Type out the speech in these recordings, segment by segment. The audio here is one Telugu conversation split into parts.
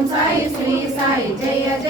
ॐ साई श्री साई जय जय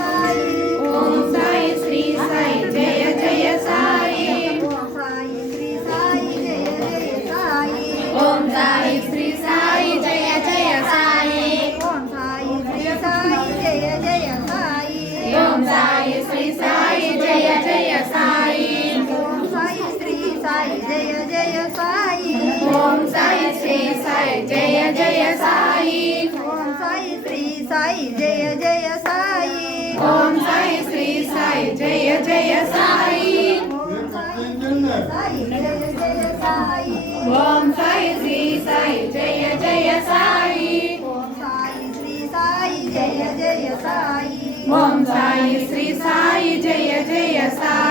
ಸಾಯಿ ಓಂ ಸಾಯಿ ಶ್ರೀ ಸಾಯಿ ಜಯ ಜಯ ಸಾಯಿ ಓಂ ಸಾಯಿ ಶ್ರೀ ಸಾಯಿ ಜಯ ಜಯ ಸಾಯಿ ಓಂ ಸಾಯಿ ಸಾಯಿ ಜಯ ಜಯ ಸಾಯಿ ಓಂ ಸಾಯಿ ಶ್ರೀ ಸಾಯಿ ಜಯ ಜಯ ಸಾಯಿ ಓಂ ಸಾಯಿ ಶ್ರೀ ಸಾಯಿ ಜಯ ಜಯ ಸಾಯಿ ಓಂ ಸಾಯಿ ಶ್ರೀ ಸಾಯಿ ಜಯ ಜಯ ಸಾಯಿ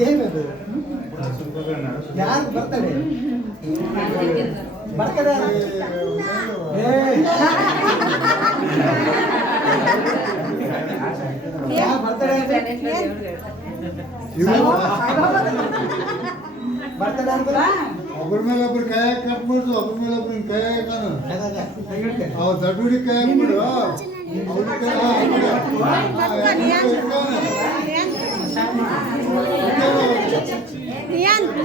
ಏನಿದೆ? ಯಾರು ಬರ್ತಾರೆ ಬರ್ತಾರೆ ಬರ್ತಾರೆ ಒಬ್ಬರ ಮೇಲೆ ಒಬ್ರು ಕಾಯಕ್ ಕಟ್ಬಿಡ್ತು ಒಬ್ಬರ ಮೇಲೆ ಒಬ್ರು ಕಾಯಕ ಅವ್ರ ದಡ್ಡುಡಿ ಕಾಯಕ್ ಬಿಡು. ಅವ್ರ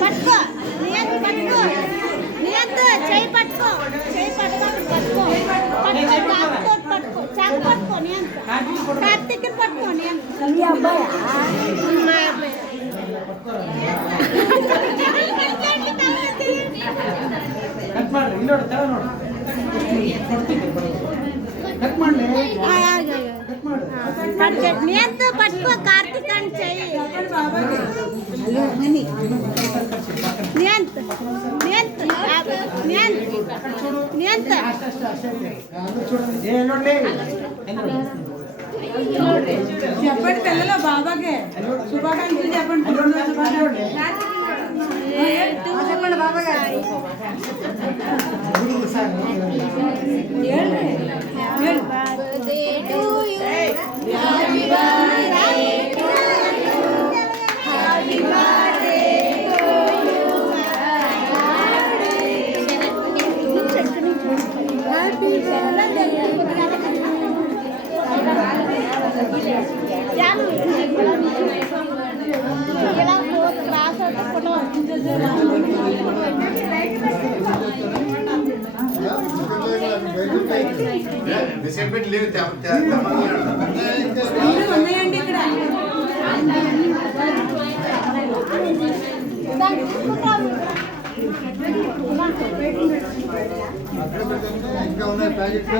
పట్టుకో నియంత పట్టుకో నియంత చేయి పట్టుకో చేయి పట్టుకో పట్టుకో పట్టుకో చాకుతో పట్టుకో చాకు పట్టుకో నియంత కార్తీక్ పట్టుకో నియంత మీ అబ్బాయా మా అబ్బాయి ಕಟ್ ಮಾಡ್ರಿ ಇಲ್ಲಿ ನೋಡಿ ತೆಳ ನೋಡು ಕಟ್ ಮಾಡ್ಲಿ ಕಟ್ ಮಾಡ್ರಿ పట్టుకో నియంత పట్టుకో కార్తీక్ అని చెయ్యి నియంత నియంత నియంత నియంత అందరూ చూడండి ఏ ನೋಡ್ಲಿ చెప్పండి పిల్లలు బాబాకే శుభాకాంక్షలు చెప్పండి పుట్టినరోజు శుభాకాంక్షలు చెప్పండి బాబా గారు ఉన్నాయండి ఇక్కడ ఇంకా ఉన్నాయి ప్యాకెట్స్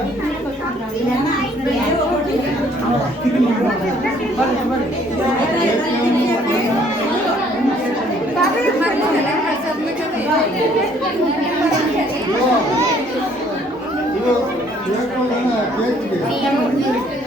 கேட்குது